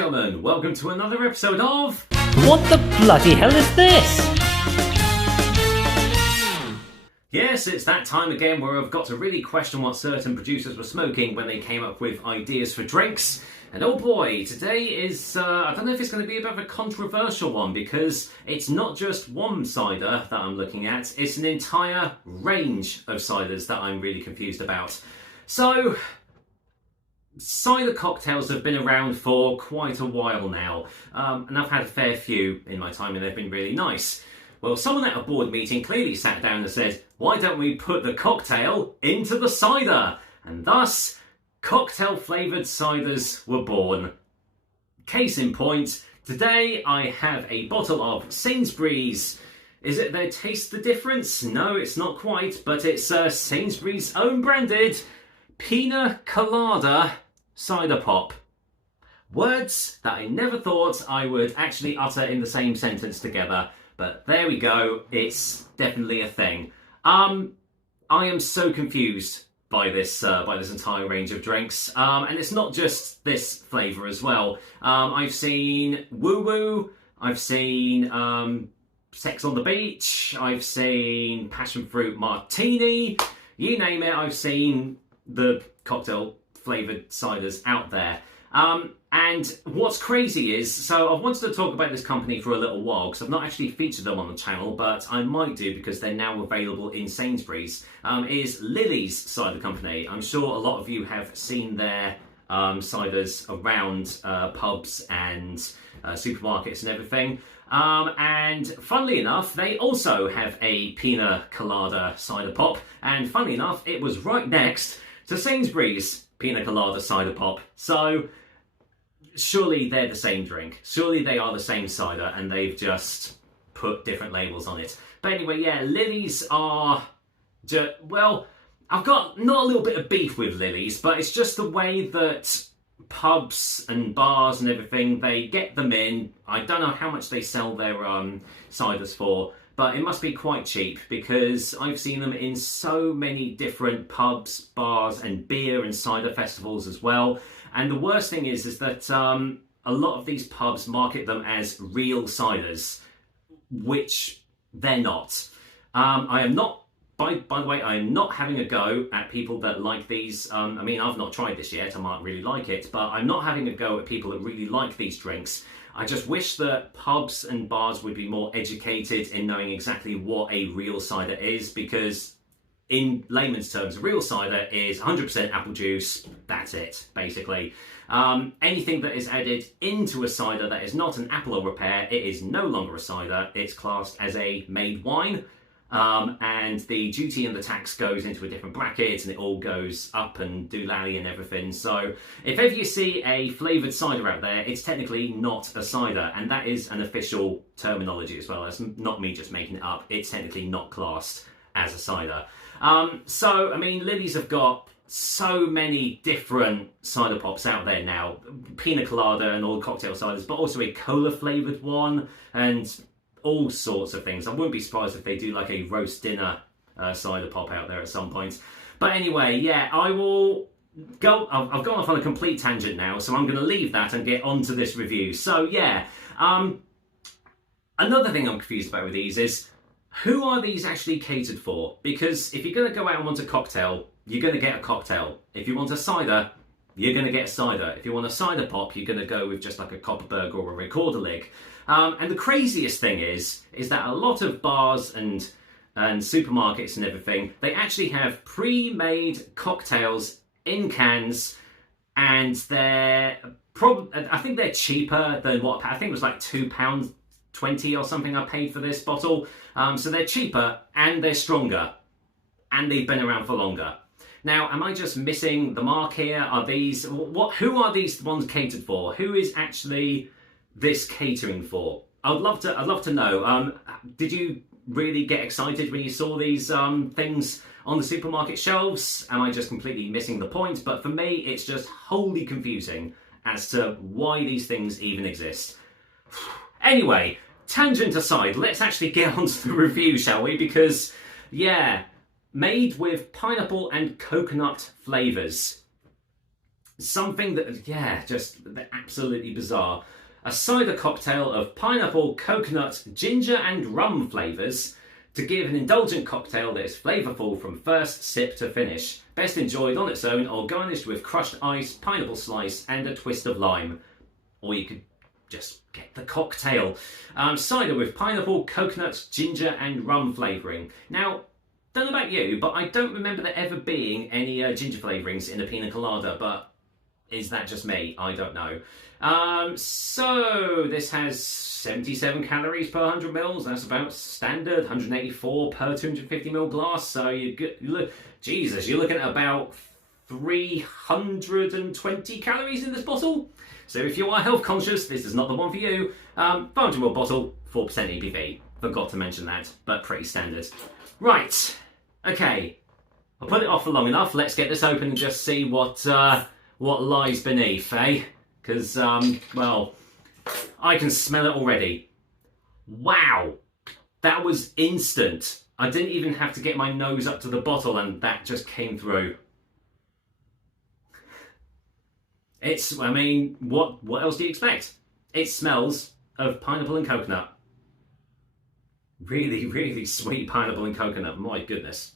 gentlemen, welcome to another episode of... What the bloody hell is this? Yes, it's that time again where I've got to really question what certain producers were smoking when they came up with ideas for drinks. And oh boy, today is, I don't know if it's going to be a bit of a controversial one because it's not just one cider that I'm looking at, it's an entire range of ciders that I'm really confused about. So, cider cocktails have been around for quite a while now, and I've had a fair few in my time and they've been really nice. Well, someone at a board meeting clearly sat down and said, why don't we put the cocktail into the cider? And thus, cocktail-flavoured ciders were born. Case in point, today I have a bottle of Sainsbury's. Is it their Taste the Difference? No, it's not quite, but it's Sainsbury's own branded Piña Colada Ciderpop. Words that I never thought I would actually utter in the same sentence together, but there we go, it's definitely a thing. I am so confused by this entire range of drinks, and it's not just this flavour as well. I've seen Woo Woo, I've seen Sex on the Beach, I've seen Passion Fruit Martini, you name it, I've seen the cocktail flavoured ciders out there. And what's crazy is, so I've wanted to talk about this company for a little while because I've not actually featured them on the channel, but I might do because they're now available in Sainsbury's, is Lily's Cider Company. I'm sure a lot of you have seen their ciders around pubs and supermarkets and everything. And funnily enough, they also have a Piña Colada Ciderpop, and funnily enough, it was right next to Sainsbury's Piña Colada Ciderpop. So surely they're the same drink. Surely they are the same cider and they've just put different labels on it. But anyway, yeah, Lily's are... well, I've got not a little bit of beef with Lily's, but it's just the way that pubs and bars and everything, they get them in. I don't know how much they sell their ciders for, but it must be quite cheap because I've seen them in so many different pubs, bars and beer and cider festivals as well. And the worst thing is that a lot of these pubs market them as real ciders, which they're not. I am not, by the way, I am not having a go at people that like these. I mean, I've not tried this yet, I might really like it, but I'm not having a go at people that really like these drinks. I just wish that pubs and bars would be more educated in knowing exactly what a real cider is, because in layman's terms, a real cider is 100% apple juice, that's it, basically. Anything that is added into a cider that is not an apple or a pear, it is no longer a cider, it's classed as a made wine. And the duty and the tax goes into a different bracket and it all goes up and doolally and everything. So if ever you see a flavoured cider out there, it's technically not a cider, and that is an official terminology as well. That's not me just making it up, it's technically not classed as a cider. So, I mean, Lily's have got so many different cider pops out there now. Piña Colada and all the cocktail ciders, but also a cola flavoured one and all sorts of things. I wouldn't be surprised if they do like a roast dinner cider pop out there at some point. But anyway, yeah, I will go... I've gone off on a complete tangent now, so I'm going to leave that and get onto this review. So, yeah, another thing I'm confused about with these is, who are these actually catered for? Because if you're going to go out and want a cocktail, you're going to get a cocktail. If you want a cider, you're going to get a cider. If you want a cider pop, you're going to go with just like a Copperberg or a Recorder Lig. And the craziest thing is that a lot of bars and supermarkets and everything, they actually have pre-made cocktails in cans, and they're I think they're cheaper than what I think it was like £2.20 or something I paid for this bottle. So they're cheaper and they're stronger and they've been around for longer. Now, am I just missing the mark here? Are these who are these ones catered for? Who is actually this catering for? I'd love to know. Did you really get excited when you saw these things on the supermarket shelves? Am I just completely missing the point? But for me, it's just wholly confusing as to why these things even exist. Anyway, tangent aside, let's actually get on to the review, shall we? Because, yeah, made with pineapple and coconut flavours. something that, yeah, just absolutely bizarre. A cider cocktail of pineapple, coconut, ginger and rum flavours to give an indulgent cocktail that is flavourful from first sip to finish. Best enjoyed on its own or garnished with crushed ice, pineapple slice and a twist of lime. Or you could just get the cocktail. Cider with pineapple, coconut, ginger and rum flavouring. Now, don't know about you, but I don't remember there ever being any ginger flavourings in a Piña Colada, but is that just me? I don't know. So this has 77 calories per 100 mils. That's about standard. 184 per 250 ml glass. So Jesus, you're looking at about 320 calories in this bottle. So if you are health conscious, this is not the one for you. 500 ml bottle, 4% ABV. Forgot to mention that, but pretty standard. Right. Okay. I'll put it off for long enough. Let's get this open and just see what lies beneath, eh? Because, well, I can smell it already. Wow, that was instant. I didn't even have to get my nose up to the bottle and that just came through. I mean, what else do you expect? It smells of pineapple and coconut. Really, really sweet pineapple and coconut, my goodness.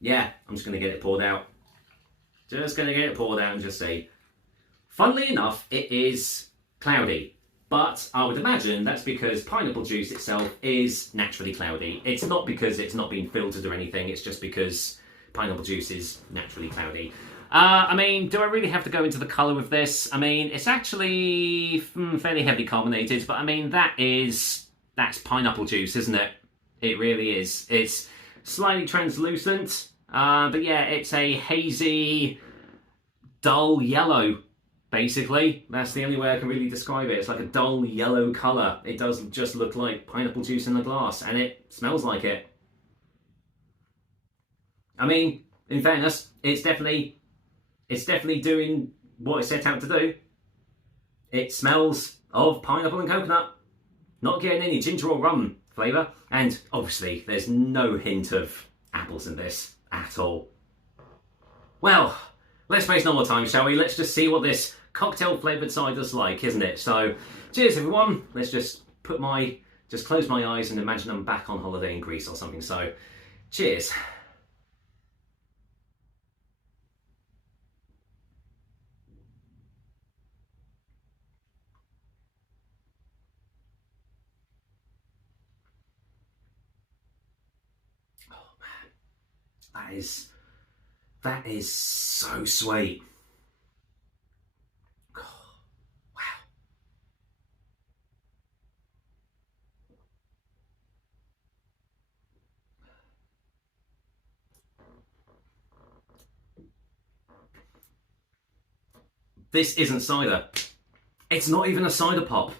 Yeah, I'm just going to get it poured out. Just going to get it poured out and just see. Funnily enough, it is cloudy, but I would imagine that's because pineapple juice itself is naturally cloudy. It's not because it's not been filtered or anything, it's just because pineapple juice is naturally cloudy. I mean, do I really have to go into the colour with this? I mean, it's actually fairly heavily carbonated, but I mean, that's pineapple juice, isn't it? It really is. It's slightly translucent, but yeah, it's a hazy, dull yellow, basically. That's the only way I can really describe it. It's like a dull yellow colour. It does just look like pineapple juice in the glass, and it smells like it. I mean, in fairness, it's definitely doing what it set out to do. It smells of pineapple and coconut. Not getting any ginger or rum flavour. And obviously, there's no hint of apples in this at all. Well, let's waste no more time, shall we? Let's just see what this cocktail flavoured cider's like, isn't it? So, cheers everyone. Let's just close my eyes and imagine I'm back on holiday in Greece or something. So, cheers. That is so sweet. Oh, wow. This isn't cider. It's not even a cider pop.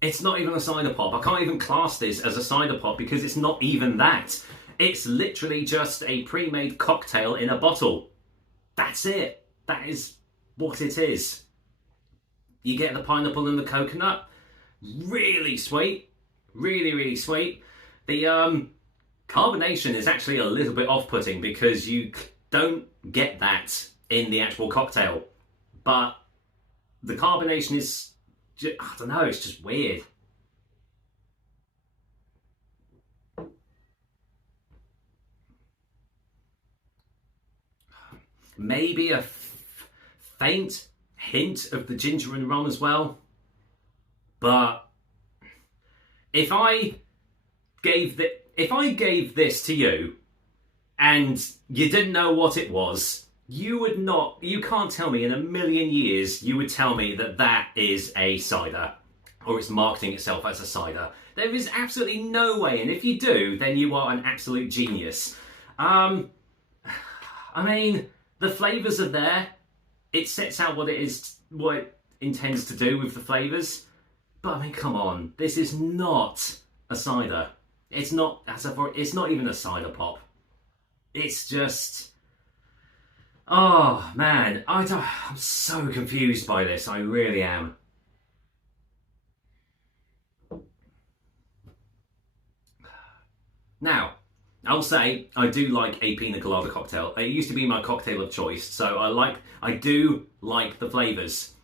It's not even a cider pop. I can't even class this as a cider pop because it's not even that. It's literally just a pre-made cocktail in a bottle. That's it. That is what it is. You get the pineapple and the coconut. Really sweet. Really, really sweet. The carbonation is actually a little bit off-putting because you don't get that in the actual cocktail. But the carbonation is, I don't know, it's just weird. Maybe a faint hint of the ginger and rum as well. But if I gave this to you and you didn't know what it was, you can't tell me in a million years you would tell me that is a cider or it's marketing itself as a cider. There is absolutely no way, and if you do, then you are an absolute genius. I mean, the flavours are there. It sets out what it intends to do with the flavours. But I mean, come on, this is not a cider. It's not even a cider pop. It's just, oh man, I'm so confused by this. I really am. Now, I'll say I do like a Piña Colada cocktail. It used to be my cocktail of choice, so I do like the flavours.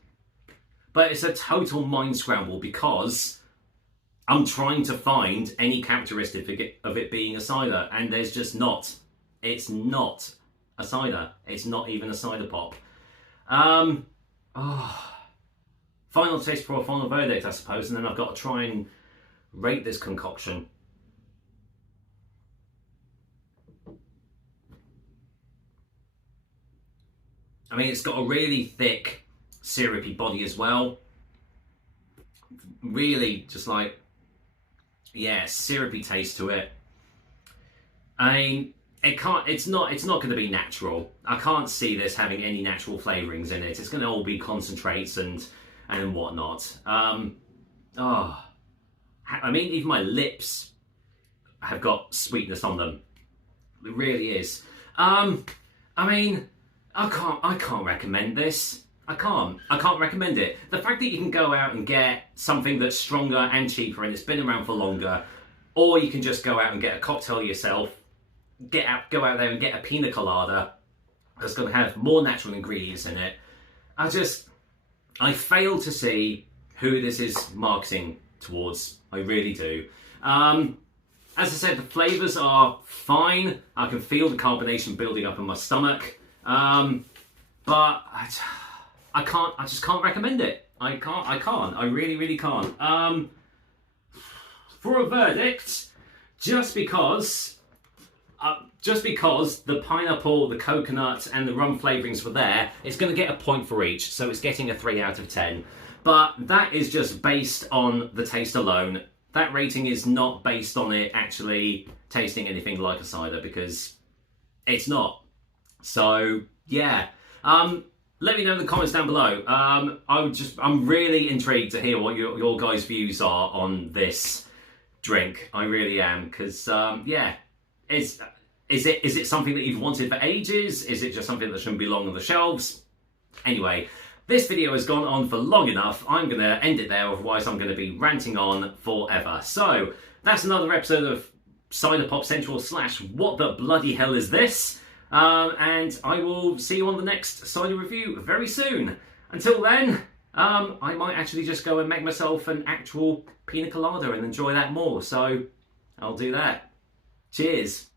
But it's a total mind scramble because I'm trying to find any characteristic of it being a cider, and there's just not. It's not a cider. It's not even a Ciderpop. Final taste for a final verdict, I suppose, and then I've got to try and rate this concoction. I mean, it's got a really thick, syrupy body as well. Really, just like, yeah, syrupy taste to it. I mean, it's not going to be natural. I can't see this having any natural flavourings in it. It's going to all be concentrates and whatnot. I mean, even my lips have got sweetness on them. It really is. I mean, I can't recommend this. I can't recommend it. The fact that you can go out and get something that's stronger and cheaper and it's been around for longer, or you can just go out and get a cocktail yourself, go out there and get a Piña Colada that's going to have more natural ingredients in it. I fail to see who this is marketing towards. I really do. As I said, the flavours are fine. I can feel the carbonation building up in my stomach. But I just can't recommend it. I can't. I really, really can't. For a verdict, just because the pineapple, the coconut, and the rum flavourings were there, it's going to get a point for each. So it's getting a 3 out of 10. But that is just based on the taste alone. That rating is not based on it actually tasting anything like a cider, because it's not. So yeah, let me know in the comments down below. I'm really intrigued to hear what your guys' views are on this drink. I really am, because yeah, is it something that you've wanted for ages? Is it just something that shouldn't be long on the shelves? Anyway, this video has gone on for long enough. I'm going to end it there, otherwise I'm going to be ranting on forever. So that's another episode of Ciderpop Central / What the Bloody Hell Is This? And I will see you on the next cider review very soon. Until then, I might actually just go and make myself an actual Piña Colada and enjoy that more. So I'll do that. Cheers.